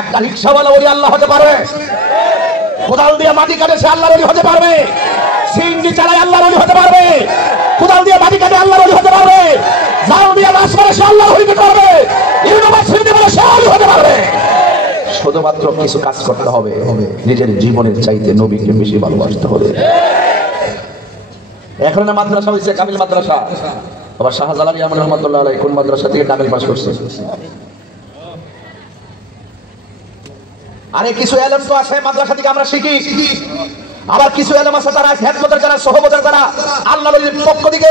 একটা রিকশাওয়ালা ওলি আল্লাহ হতে পারবে, কোদাল দিয়ে মাটি কাটে সে আল্লাহর ওলি হতে পারবে, সিএনজি চালায় আল্লাহর ওলি হতে পারবে, কোদাল দিয়ে মাটি কাটে আল্লাহর ওলি হতে পারবে, ঝাড়ু দিয়ে মাছ মারে সে আল্লাহর ওলি হতে পারবে, ইউনিভার্সিটি বলে সে ওলি হতে পারবে। শুধুমাত্র কিছু কাজ করতে হবে, নিজের জীবনের চাইতে নবীকে বেশি ভালোবাসতে হবে। এখন না মাদ্রাসা হয়েছে কামিল মাদ্রাসা, আবার শাহজালাল ইয়ামান রহমাতুল্লাহ আলাইহি কোন মাদ্রাসা থেকে কামিল পাস করছে? আরে কিছু এলেম তো আছে মাদ্রাসা থেকে আমরা শিখি, আবার কিছু এলেম আছে তারা হেদমতের যারা সহবতের যারা আল্লাহর পক্ষ থেকে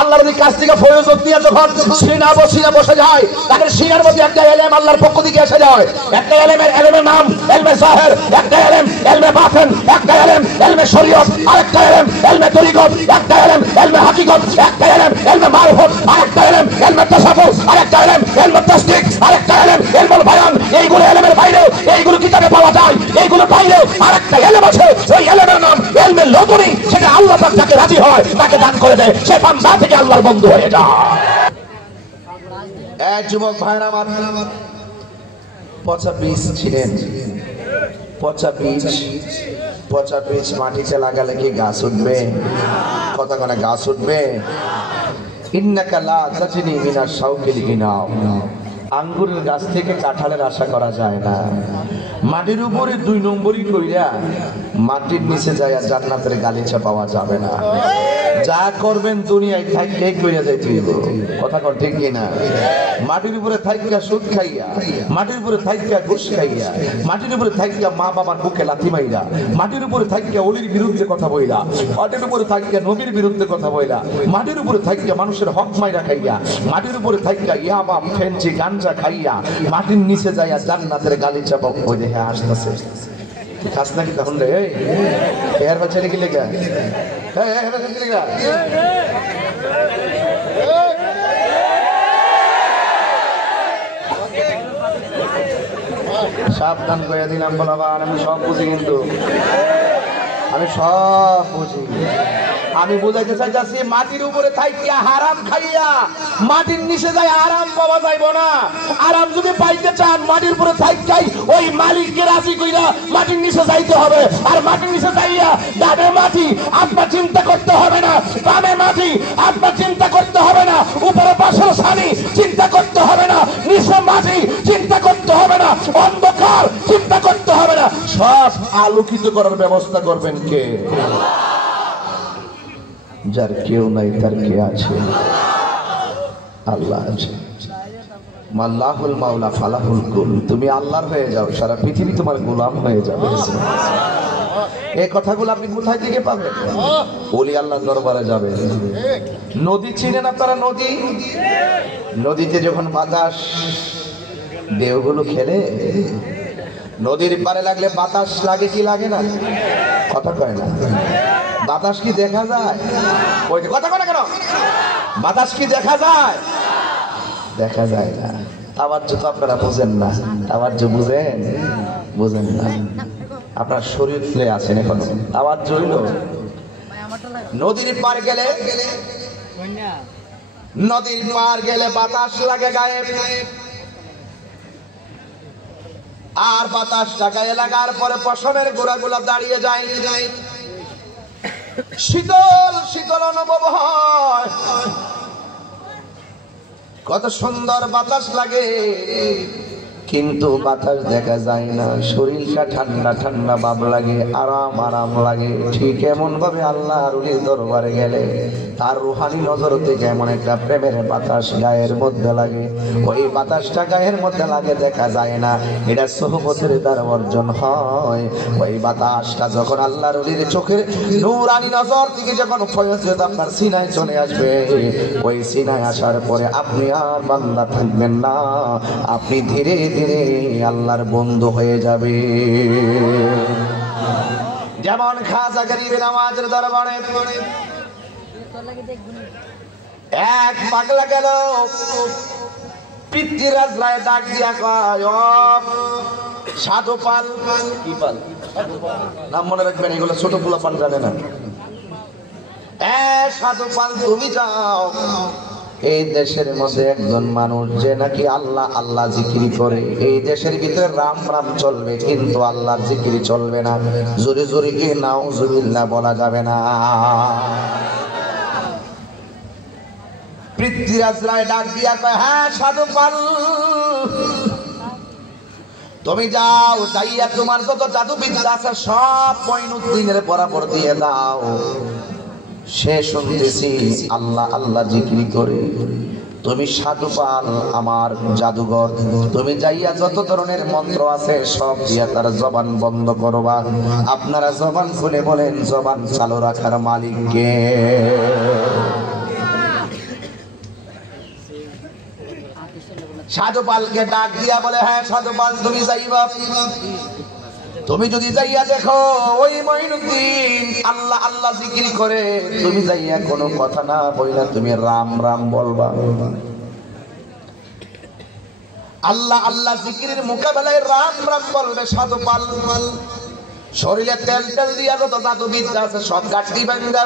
আল্লাহর কাছ থেকে ফয়জত নিয়ে যখন সিনা বসে যায়, তাদের সিনার মধ্যে একটা এলেম আল্লাহর পক্ষ থেকে এসে যায়। একটা এলেমের নাম এলমে জাহের, একটা এলেম এলমে বাতিন, একটা এলেম এলমে শরীয়ত, আরেকটা এলেম এলমে তরিকত, একটা এলেম এলমে হাকিকত, একটা এলেম এলমে মারিফত, আরেকটা এলেম এলমে তাসাফুফ, আরেকটা এলেম এলমে তাসদিক, আরেকটা এলেম এলমুল বায়ান। এইগুলো এলেমের বাইরে, এইগুলো কিতাবে পাওয়া যায়, এইগুলো বাইরে আরেকটা এলেম আছে, ওই এলেমের নাম এলমে লদুনি। সেটা আল্লাহ পাক যাকে রাজি হয় তাকে দান করে দেয়, সে বান্দা থেকে আল্লাহর বন্ধু হয়ে যায়। এক যুবক ভাইরা আমার পচা বীজ ছিলেন, পচা বীজ মাটিতে লাগালে কি গাছ উঠবে? কতক্ষণে গাছ উঠবে? ইন্নাকা লা তাজনি মিনাশ শাউকিল ইনাব, আঙ্গুরের গাছ থেকে কাঁঠালের আশা করা যায় না। মাটির উপরে 2 নম্বরই কইরা মাটির নিচে যায় জান্নাতের গালিচা পাওয়া যাবে না। যা করবেন দুনিয়ায় থাকলেই কইরা যাইতে হইব, কথা কর ঠিক কি না? মাটির উপরে থাইকা সুদ খাইয়া, মাটির উপরে থাইকা ঘুষ খাইয়া, মাটির উপরে থাইকা মা বাবার বুকে লাথি মাইরা, মাটির উপরে থাইকা ওলির বিরুদ্ধে কথা বইলা, মাটির উপরে থাইকা নবীর বিরুদ্ধে কথা বইলা, মাটির উপরে থাইকা মানুষের হক মাইরা খাইয়া, মাটির উপরে থাইকা ইয়াবা ফেঞ্চি গাঞ্জা খাইয়া মাটির নিচে যাইয়া জান্নাতের গালিচা পাবো। ওই দেখে আসতেছে খাস নাকি তখন রে এর বাচ্চা নাকি লেখা সাবধান করে দিলাম বলাবার, আমি সব বুঝি, কিন্তু আমি সব বুঝি। আমি বুঝাইতে চাইছি মাটির উপরে থাইকিয়া হারাম খাইয়া মাটির নিচে যায় আরাম পাওয়া যাইব না। আরাম যদি পাইতে চান মাটির উপরে থাইকাই ওই মালিককে রাজি কইরা মাটির নিচে যাইতে হবে। আর মাটির নিচে যাইয়া ডানে মাটি আপনার চিন্তা করতে হবে না, বামে মাটি আপনার চিন্তা করতে হবে না, উপরে পাশের সানি চিন্তা করতে হবে না, নিচে মাটি চিন্তা করতে হবে না, অন্ধকার চিন্তা করতে হবে না, সব আলোকিত করার ব্যবস্থা করবেন কে? যার কেউ নাই তার কে আছে? আল্লাহ আছে। মাল্লাহুল মাওলা ফালাহুল কুল, তুমি আল্লাহর হয়ে যাও, সারা পৃথিবী তোমার গোলাম হয়ে যাবে। এই কথাগুলো আপনি কোথায় থেকে পাবেন? ওলি আল্লাহর দরবারে যাবে। নদী চিনেন আপনারা? নদীতে যখন বাতাস ঢেউগুলো খেলে, নদীর পারে লাগলে বাতাস লাগে কি লাগে না? কথা কয় না। বাতাস কি দেখা যায়? ওই যে কথা কয় না কেন? বাতাস কি দেখা যায়? দেখা যায় না। আবার তো আপনারা বুঝেন না, আবার যে বুঝেন না, আপনার শরীর ফেলে আছেন এখন। আবার জইল নদীর পার গেলে, নদীর পার গেলে বাতাস লাগে গায়ে, আর বাতাসটা গায়ে লাগার পরে পশমের গোড়াগুলা দাঁড়িয়ে যায়, শীতল শীতল অনুভব হয়, কত সুন্দর বাতাস লাগে। কিন্তু বাতাস দেখা যায় না, শরীরটা ঠান্ডা ঠান্ডা ভাব লাগে, আরাম আরাম লাগে। ঠিক এমন ভাবে আল্লাহর ওলির দরবারে গেলে তার রুহানি নজর থেকে এমন একটা প্রেমের বাতাস গায়ের মধ্যে লাগে। ওই বাতাসটা গায়ের মধ্যে লাগে, দেখা যায় না, এটা সোহবতের দ্বারা অর্জন হয়। ওই বাতাসটা যখন আল্লাহর ওলির চোখের নূরানি নজর থেকে যখন ফয়জত আপনার সিনায় চলে আসবে, ওই সিনায় আসার পরে আপনি আর বান্দা থাকবেন না, আপনি ধীরে ধীরে আল্লাহর বন্ধু হয়ে যাবে। যেমন খাজা গরিবের নামাজের দরবারে এক পাগলা গেল, পিতৃরাজ রায় ডাক দিয়া কয়, সাধু পাল। কি পাল? নাম মনে রাখবেন, এগুলো ছোট পোলা পান জানে না। সাধু পাল, তুমি যাও এই দেশের মধ্যে একজন মানুষ যে নাকি আল্লাহ আল্লাহ জিকির করে, এই দেশের ভিতরে রাম রাম চলবে কিন্তু আল্লাহর জিকির চলবে না। জোরে জোরে কি নাউজুবিল্লাহ বলা যাবে না? পৃথ্বীরাজ রায় ডাক দিয়া কয়, হ্যাঁ সাধু পাল, তুমি যাও, যাইয়া তোমার যত জাদু বিদ্যা আছে সব মঈনুদ্দিনের বরাবর দিয়ে দাও। সে শুনতেছি আল্লাহ আল্লাহ জিকির করে। তুমি সাধু পাল আমার জাদুঘর, তুমি যাইয়া যত ধরনের মন্ত্র আছে সব দিয়া তার জবান বন্ধ করবা। আপনারা জবান খুলে বলেন, জবান চালু রাখার মালিক কে? সাধু পালকে ডাক দিয়া বলে, হ্যাঁ সাধু পাল, তুমি যাইবা। তুমি যদি যাইয়া দেখো ওই মঈনুদ্দিন আল্লাহ আল্লাহ জিকির করে, তুমি যাইয়া কোনো কথা না বইলা তুমি রাম রাম বলবা। আল্লাহ আল্লাহ জিকিরের মোকাবেলায় রাম রাম বলবে সাধু পাল। শরীরে তেল তেল দিয়া যত জাদু বিদ্যা আছে সব গাছটি ভাঙ্গা।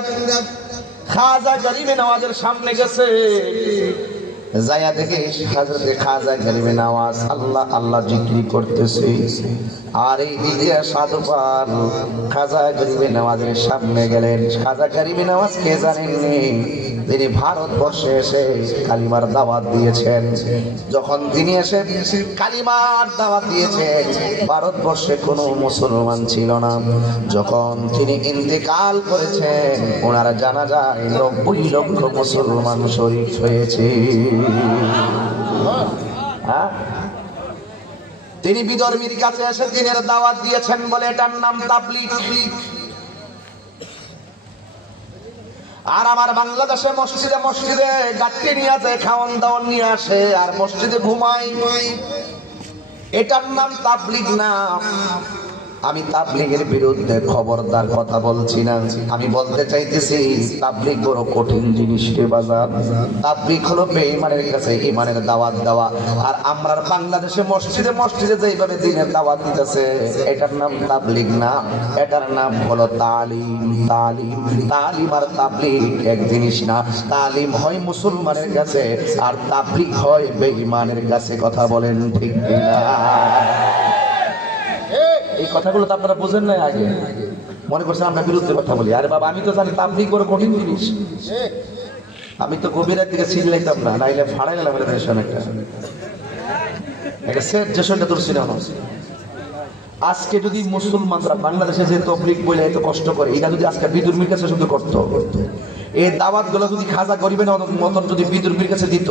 খাজা গরিবে নওয়াজের সামনে গেছে, যাইয়া দেখে হযরতে খাজা গরিবে নওয়াজ আল্লাহ আল্লাহ জিকির করতেছে। আর এই দিকে সাধু পাল খাজা গরিবে নওয়াজের সামনে গেলেন। খাজা গরিবে নওয়াজ কে জানেননি? তিনি ভারতবর্ষে এসে কালিমার দাওয়াত দিয়েছেন। যখন তিনি এসে কালিমার দাওয়াত দিয়েছেন, ভারতবর্ষে কোনো মুসলমান ছিল না। যখন তিনি ইন্তেকাল করেছেন, ওনার জানাজায় 90 লক্ষ মুসলমান শরীক হয়েছে। তিনি বিধর্মীর কাছে এসে দিনের দাওয়াত দিয়েছেন বলে এটার নাম তাবলীগ। আর আমার বাংলাদেশে মসজিদে মসজিদে গাট্টি নিয়ে আসে, খাওয়ান দাওয়ান নিয়ে আসে আর মসজিদে ঘুমাই, এটার নাম তাবলীগ না। আমি তাবলীগের বিরুদ্ধে খবরদার কথা বলছি না। আমি বলতে চাইতেছি তাবলীগ বড় কঠিন জিনিস রে বাজার। তাবলীগ হলো বেঈমানের কাছে ঈমানের দাওয়াত দেওয়া। আর আমরা বাংলাদেশে মসজিদে মসজিদে যেইভাবে দ্বীনের দাওয়াত দিতেছে, এটার নাম তাবলীগ না, এটার নাম হলো তালিম। তালিম তালিম আর তাবলীগ এক জিনিস না। তালিম হয় মুসলমানের কাছে আর তাবলীগ হয় বেঈমানের কাছে। কথা বলেন ঠিক কিনা? এই কথাগুলো তো আপনারা বোঝেন না। আগে মনে করছেন আমরা বিরুদ্ধে কথা বলি। আরে বাবা, আমি তো জানি তাবলীগ বড় কঠিন জিনিস। আমি তো গভীরের দিকে ছিলাইতাম না, নাইলে ফাড়াই গেলাম একটা সেট যেসবটা তোর সিনেমা। আজকে যদি মুসলমানরা বাংলাদেশে যে তাবলীগ বলে এত কষ্ট করে, এটা যদি আজকে বিধর্মীর কাছে শুধু করতো, এই দাওয়াত গুলো যদি খাজা গরিবের মতন যদি বিধর্মীর কাছে দিত,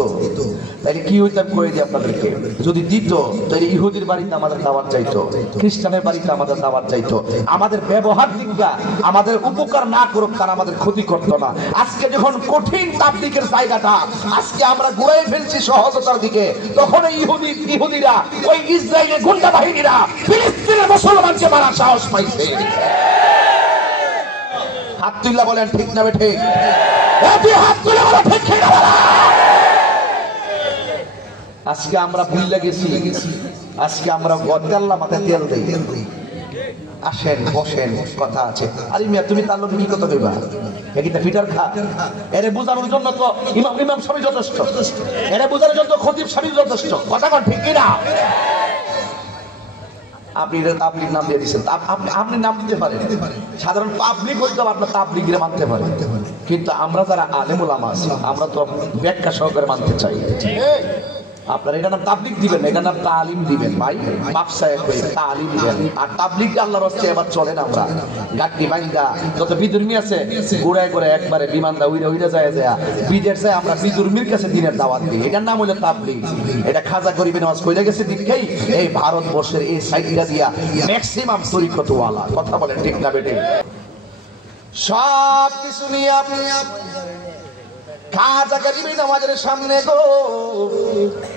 তাহলে কি হইতাম করে দিই আপনাদেরকে। যদি দিত তাহলে ইহুদির বাড়িতে আমাদের দাওয়াত চাইতো, খ্রিস্টানের বাড়িতে আমাদের দাওয়াত চাইতো। আমাদের ব্যবহার দিকটা আমাদের উপকার না করুক, তারা আমাদের ক্ষতি করতো না। আজকে যখন কঠিন তাবলীগের জায়গাটা আজকে আমরা ঘুরাই ফেলছি সহজতার দিকে, তখন ইহুদিরা ওই ইসরায়েলের গুন্ডা বাহিনীরা ফিলিস্তিনের মুসলমানকে মারার সাহস পাইছে। হাত তুল্লা বলেন ঠিক না বেঠে? আজকে আমরা ভুলে গেছি। আজকে আমরা গদ্দাল্লা মাথায় তেল দেই। আসেন বসেন, কথা আছে। আরে মিয়া, তুমি তার লোক কি কথা কইবা? এটা ফিটার খা। এরে বোঝানোর জন্য তো ইমাম স্বামী যথেষ্ট, এরে বোঝানোর জন্য খতিব স্বামী যথেষ্ট। কথা কন ঠিক কিনা? আপনি তাবলীগ নাম দিয়ে দিচ্ছেন, আপনি নাম দিতে পারেন। সাধারণ পাবলিক হইতে আপনার তাবলীগের মানতে পারেন, কিন্তু আমরা যারা আলেম ওলামা আছি আমরা তো ব্যাখ্যা সহকারে মানতে চাই। আপনার এটা নাম তাবলীগ দিবেন না, এটা নাম তালিম দিবেন। ভাই বাপসায় তালিম দিবেন। আর তাবলীগ আল্লাহর রাস্তে এবার চলেন। আমরা গাট্টি ভাঙ্গা যত বিধর্মী আছে গোড়ায় করে একবারে বিমানটা উইরা যায় যায় বিদের যায়, আমরা বিধর্মীর কাছে দিনের দাওয়াত দিই। এটার নাম হলো তাবলীগ। এটা খাজা গরিবে নওয়াজ কইলে গেছে দীক্ষাই এই ভারতবর্ষের এই সাইডটা দিয়া ম্যাক্সিমাম তরিকতওয়ালা। কথা বলেন ঠিক না বেটে? সব কিছু নিয়ে আপনি খাজা গরিবে নওয়াজের সামনে গো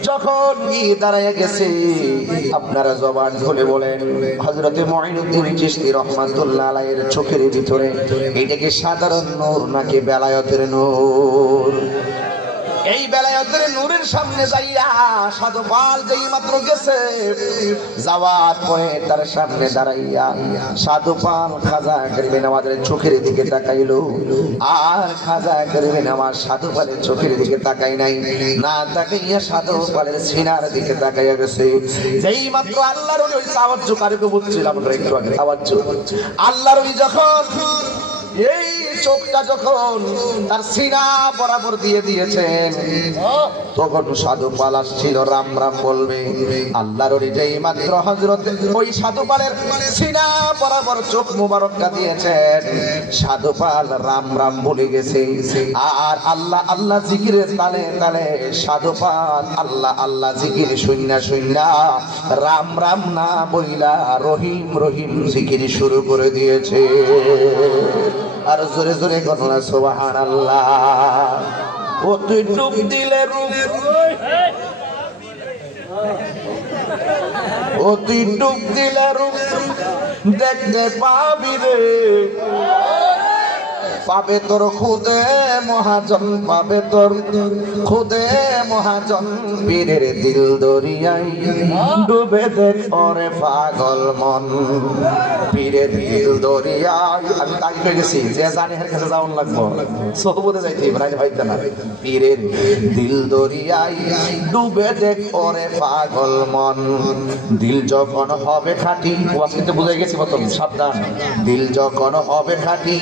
যখন গিয়ে দাঁড়ায় গেছে, আপনারা জবান খুলে বলেন হযরতে মুঈনুদ্দিন চিশতি রাহমাতুল্লাহ আলাইহির চোখের ভিতরে এটা কি সাধারণ নূর নাকি বেলায়েতের নূর? এই বেলায়েতের নূরের সামনে যাইয়া সাধু পাল যেই মাত্র গেছে, যাওয়ার পরে তার সামনে দাঁড়াইয়া সাধু পাল খাজা গরিবে নওয়াজের চোখের দিকে তাকাইলো, আর খাজা গরিবে নওয়াজ সাধু পালের চোখের দিকে তাকাই নাই, না তাকাইয়া সাধু পালের সিনার দিকে তাকাইয়া গেছে। যেই মাত্র আল্লাহর ওই তাওয়াজ্জু কারকে বুঝছিলাম একটু আগে, তাওয়াজ্জু আল্লাহর ওই যখন এই চোখটা যখন তার সিনা বরাবর দিয়ে দিয়েছেন, তখন সাধু পাল আসছিল রাম রাম বলবে। আল্লাহর ওই যেই মাত্র হযরত ওই সাধু পালের সিনা বরাবর চোখ মুবারকটা দিয়েছেন, সাধু পাল রাম রাম বলে গেছে। আর আল্লাহ আল্লাহ জিকিরের তালে তালে সাধু পাল আল্লাহ আল্লাহ জিকির শুননা শুননা রাম রাম না বইলা রহিম রহিম জিকির শুরু করে দিয়েছে। আর জোরে জোরে কথা সুবহানাল্লাহ। ও তুই ডুব দিলে রূপ, ও তুই ডুব দিলে রূপ দেখতে পাবি রে, পাবে তোর খুদে মহাজন, পাবে তোর খুদে মহাজন। পীরের দিল দরিয়ায় ডুবে দেখ ওরে পাগল মন, পীরের দিল দরিয়ায়। আমি তাই গেছি যে জানি এর কাছে যাওয়ার লাগবো, সোহবতে যাইতে ইব্রাহিম ভাইতে না। পীরের দিল দরিয়ায় ডুবে দেখ ওরে পাগল মন, দিল যখন হবে খাঁটি, ওয়াজ কিন্তু বুঝে গেছি প্রথম, সাবধান। দিল যখন হবে খাঁটি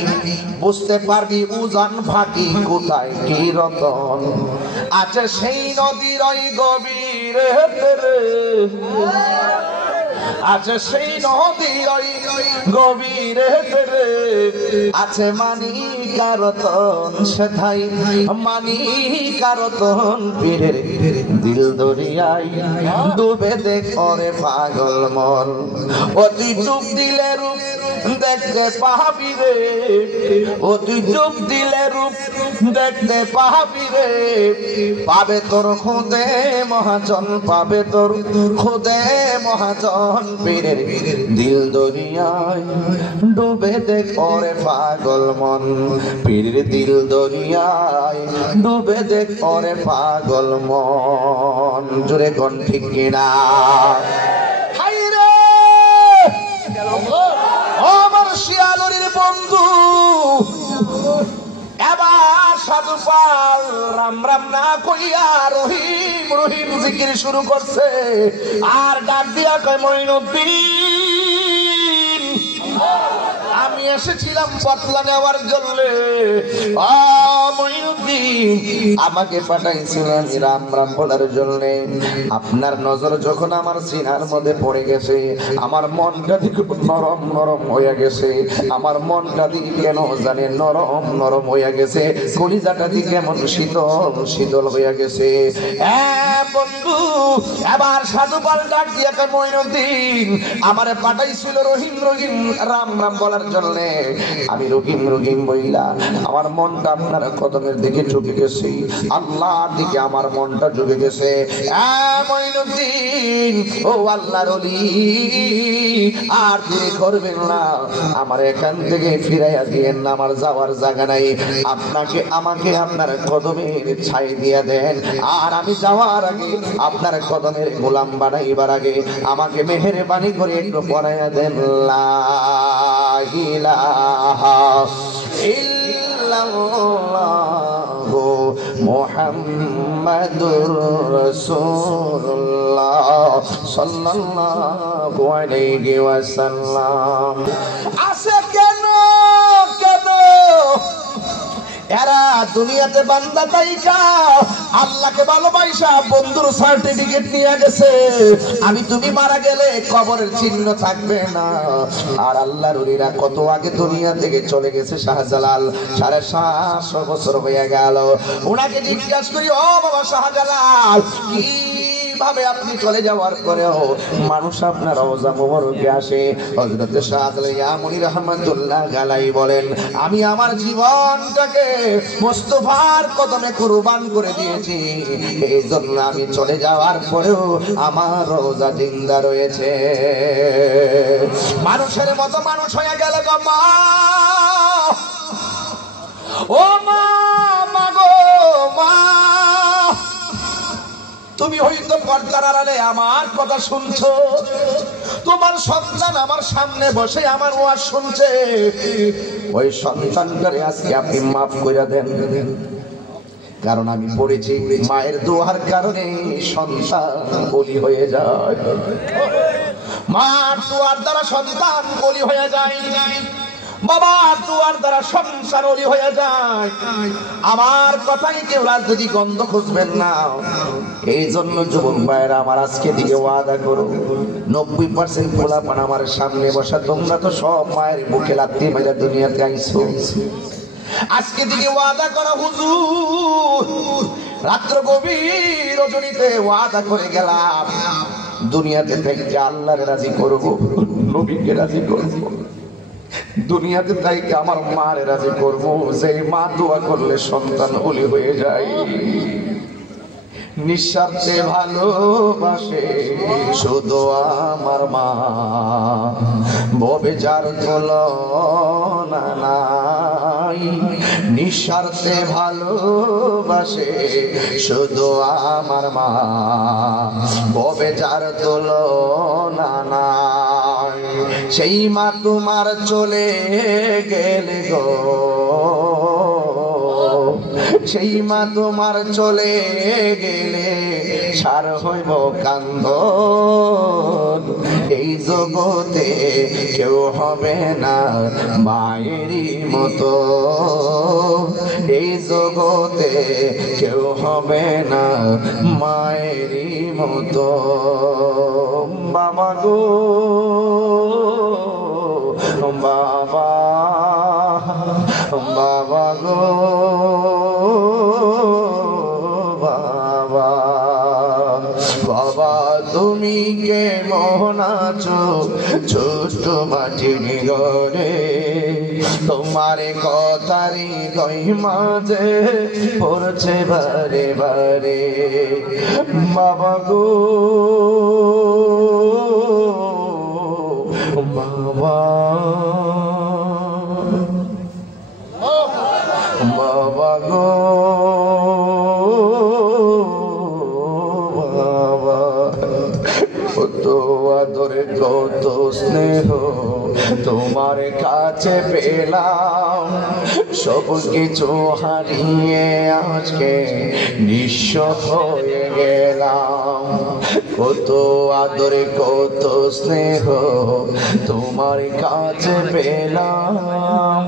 বুঝতে পারবি উজান ফাঁকি কোথায় কি রতন আছে সেই নদীর ওই গভীরে, আছে সেই নদীর ওই গভীরে আছে মানিকারতন, সেথাই মানিকারতন। পীরের দিল দরিয়ায় ডুবে দেখ ওরে পাগল মন, অতি ডুব দিলে রূপ দেখতে পাবি রে, ও তুই ডুব দিলে রূপ দেখতে পাবি রে, পাবে তোর খুদে মহাজন, পাবে তোর খুদে মহাজন। পীরের দিল দরিয়ায় ডুবে দেখ ওরে পাগল মন, পীরের দিল দরিয়ায় ডুবে দেখ ওরে পাগল মন। জোরে কোন ঠিক কিনা? শিয়ালরির বন্ধু এবার সাধু পাল রাম রাম না কইয়া রহিম রহিম জিকির শুরু করছে। আর ডাক দিয়া কয় মঈনুদ্দিন, আমি এসেছিলাম বদলা নেওয়ার জন্য। মঈনুদ্দিন আমাকে পাঠাইছিলেন রাম রাম বলার জন্য। আপনার নজর যখন আমার সিনার মধ্যে পড়ে গেছে, আমার মনটা দিকে নরম নরম হয়ে গেছে, আমার মনটা দিকে কেন জানে নরম নরম হয়ে গেছে, কলিজাটা দিকে কেমন শীতল শীতল হয়ে গেছে। বন্ধু এবার সাধু পাল ডাক দিয়া কয় মঈনুদ্দিন, আমারে পাঠাইছিল রহিম রহিম রাম রাম বলার জন্য। আমি রহিম রহিম বইলা আমার মনটা আপনার কদমের দিকে ঝুঁকে গেছে, আল্লাহর দিকে আমার মনটা ঝুঁকে গেছে। মঈনুদ্দিন ও আল্লাহর ওলি, আর দেরি করবেন না, আমার এখান থেকে ফিরাইয়া দিয়েন না, আমার যাওয়ার জায়গা নাই। আপনাকে আমাকে আপনার কদমের ছাই দিয়ে দেন, আর আমি যাওয়ার আগে আপনার কদমের গোলাম বানাইবার আগে আমাকে মেহেরবানি করে একটু পড়াইয়া দেন লা ইলাহা ইল্লাল্লাহু মুহাম্মাদুর রাসূলুল্লাহ সাল্লাল্লাহু আলাইহি ওয়াসাল্লাম। আছে কেন কেন এরা দুনিয়াতে বান্দা তাইকা আল্লাহকে ভালোবাসা বন্ধুর সার্টিফিকেট নিয়ে গেছে। আমি তুমি মারা গেলে কবরের চিহ্ন থাকবে না। আর আল্লাহর ওলিরা কত আগে দুনিয়া থেকে চলে গেছে। শাহজালাল 750 বছর হয়ে গেল। ওনাকে জিজ্ঞাসা করি, ও বাবা শাহজালাল, কি ভাবে আপনি চলে যাওয়ার পরেও মানুষ আপনার রওজা মোবারকে আসে? হযরত শাহজালাল ইয়ামুনি রাহমাতুল্লাহ আলাইহি বলেন, আমি আমার জীবনটাকে মুস্তাফার কদমে কুরবান করে দিয়েছি, এই জন্য আমি চলে যাওয়ার পরেও আমার রওজা জিন্দা রয়েছে। মানুষের মতো মানুষ হয়ে গেল গো মা, ও মা, মা গো মা, তুমি হয়তো পর্দার আড়ালে আমার কথা শুনছো, তোমার সন্তান আমার সামনে বসে আমার ওয়াজ শুনছে, ওই সন্তানটারে আজকে আপনি মাফ করে দেন। কারণ আমি পড়েছি মায়ের দোয়ার কারণে সন্তান বলি হয়ে যায়, মার দোয়ার দ্বারা সন্তান বলি হয়ে যায়, বাবার দোয়ার দ্বারা সংসার বলি হয়ে যায়। আমার কথাই কেউ রাজনীতি গন্ধ খুঁজবেন না। এই জন্য যুবক ভাইয়েরা আমার আজকে দিকে ওয়াদা করো, 90% পোলাপান আমার সামনে বসা, তোমরা তো সব মায়ের বুকে লাথি মেরে দুনিয়াতে আইছো। আজকে দিকে ওয়াদা করো হুজুর, রাত্র গভীর রজনীতে ওয়াদা করে গেলাম দুনিয়াতে থেকে আল্লাহর রাজি করব, নবীকে রাজি করব, দুনিয়াতে থেকে আমার মার রাজি করব, যে মা দোয়া করলে সন্তান ওলি হয়ে যায়। নিঃস্বার্থে ভালোবাসে শুধু আমার মা, ববে যার তুলনা নাই। নিঃস্বার্থে ভালোবাসে শুধু আমার মা, ববে যার তুলনা নাই। সেই মা তোমার চলে গেলে গো, সেই মা তোমার চলে গেলে সার হইব কান্দন। এই জগতে কেউ হবে না মায়েরই মতো, এই জগতে কেউ হবে না মায়েরই মতো। বাবা গো বাবা, বাবা গো বাবা, বাবা তুমি কে মোহন আছো ছোট মাটির ঘরে, তোমার কথারি কই মাঝে পড়ছে বারে বারে। বাবা গো বাবা, বাবা গো বাবা, কত আদরে কত স্নেহ তোমার কাছে পেলাম, সব কিছু হারিয়ে আজকে নিঃস্ব হয়ে গেলাম। কত আদরে কত স্নেহ তোমার কাছে পেলাম,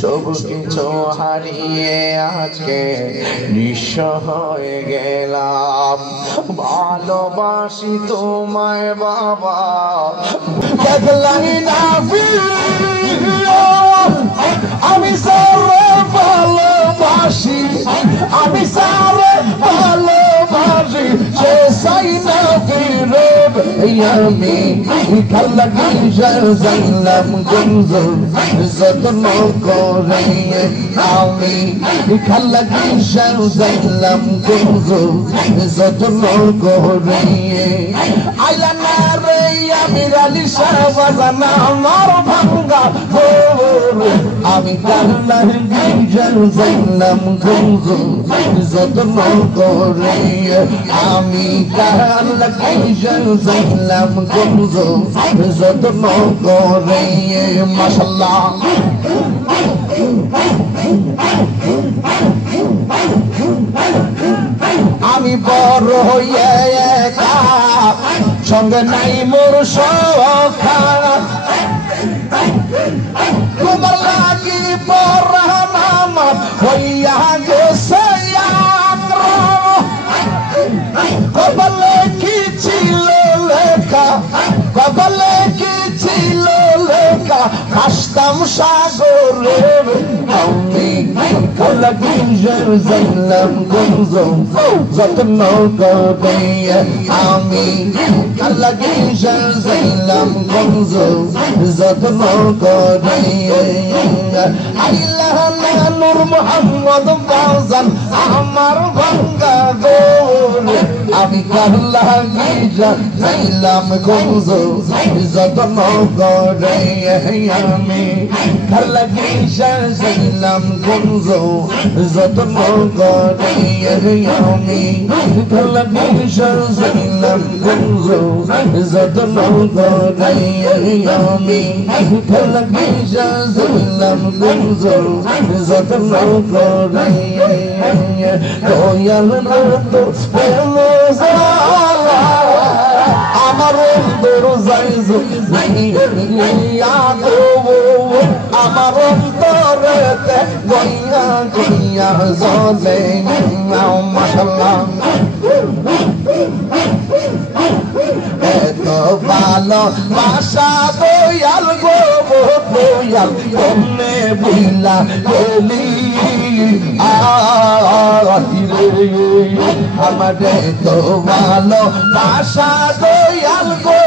সব কিছু হারিয়ে আজকে নিঃস্ব হয়ে গেলাম। ভালোবাসি তোমায় বাবা, বদলাই না আমি সারে ভালোবাসি, আমি সারে ভালোবাসি, সে সাই না ফিরব আমি খালাকি জানলাম গঞ্জ যত্ন করে, আমি খালাকি জানলাম গঞ্জ যত্ন করে। আইলা না রে আমি রালি শাহবাজান আমার ভাঙ্গা আমি খালাকি জানলাম গঞ্জ যত্ন করে, আমি খালাকি জানলাম গঞ্জ যত্ন করে। মাশাআল্লাহ আমি বড় হইয়া একা, সঙ্গে নাই মোর সখা, তোমার লাগি পরাণ আমার হইয়া গেছে কপালে কি ছিল লেখা, কপালে কি ছিল লেখা, হাসতাম সাগরে আমি খালাকি জানলাম গঞ্জ যত্ন করে, আমি খালাকি জানলাম গঞ্জ যত্ন করে। আল্লাহ নূর মোহাম্মদ বাজান আমার ভাঙ্গা গোর, আমি কারলা গিজা যাইলাম গঞ্জ যতন করে আমি কারলা গিজা যাইলাম গঞ্জ যতন করে আমি কারলা গিজা যাইলাম গঞ্জ যতন করে আমি কারলা গিজা যাইলাম গঞ্জ যতন করে দয়াল রাত পেলো আমার অন্তর যাই আমার অন্তরেতে গইয়া গইয়া জলে মাশাআল্লাহ এত ভালো বাসা দয়াল গো দয়াল তুমি বুইলা গেলি আমারে তো ভালো বাসা দয়াল গো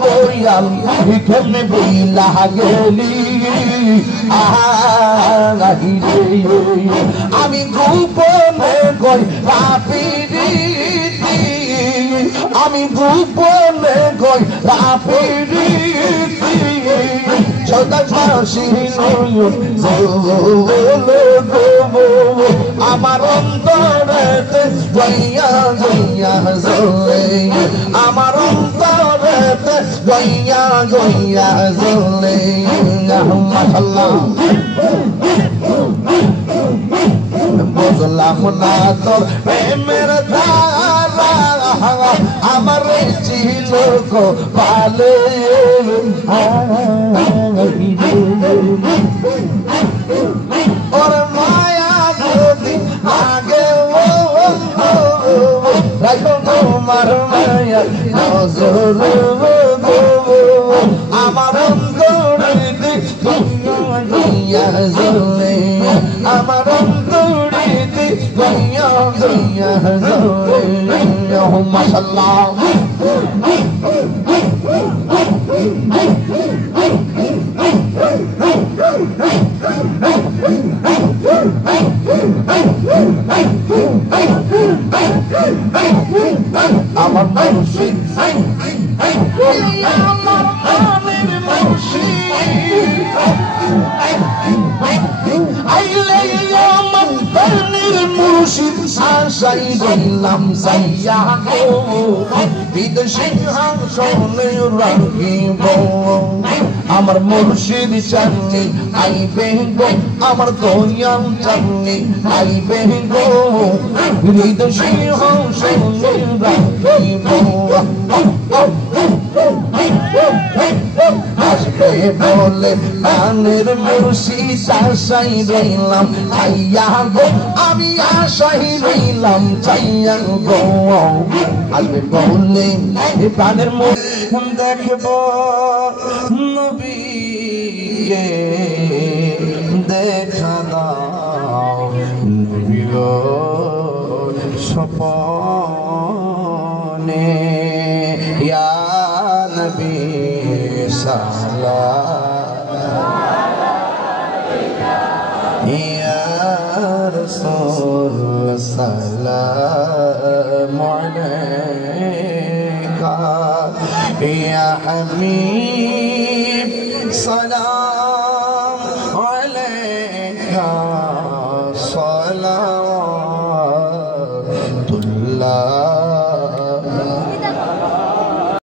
দয়াল তুমি বুইলা গেলি আমি গোপনে কই পাপিরি আমি গোপনে কই পাপিরি সদা ফাঁসি আমার অন্তরেতে গইয়া গইয়া জলে আমার অন্তরেতে গইয়া গইয়া জলে মাশাআল্লাহ বুঝলাম না তোর প্রেমের ধারা আমার ছিল গো পালে ওর মায়া যদি আগে রাখো তোমার মায়া নজর আমার অন্তরে গইয়া জলে আমার অন্তরে গইয়া গইয়া জলে মাশাআল্লাহ আমার মুর্শিদ আমার প্রাণের মুর্শিদ আইলে আমার প্রাণের মুর্শিদ আশাই গেলাম সাইয়া গো বিদেশি হাসনে রাখিব আমার মুর্শিদ চান্নি আইবে গো আমার দয়াল চান্নি আইবে গো বিদেশি হাসনে রাখিব আসবে বলে প্রাণের মুর্শিদ আশাই রইলাম চাইয়া গো আমি আশাই রইলাম চাইয়া গো আসবে বলে প্রাণের মুর্শিদ দেখব নবীকে দেখা দাও নবী গো স্বপনে ইয়া নবী সালাম ইয়া রাসূল সালাম আলাইকা ইয়া হাবিব সালাম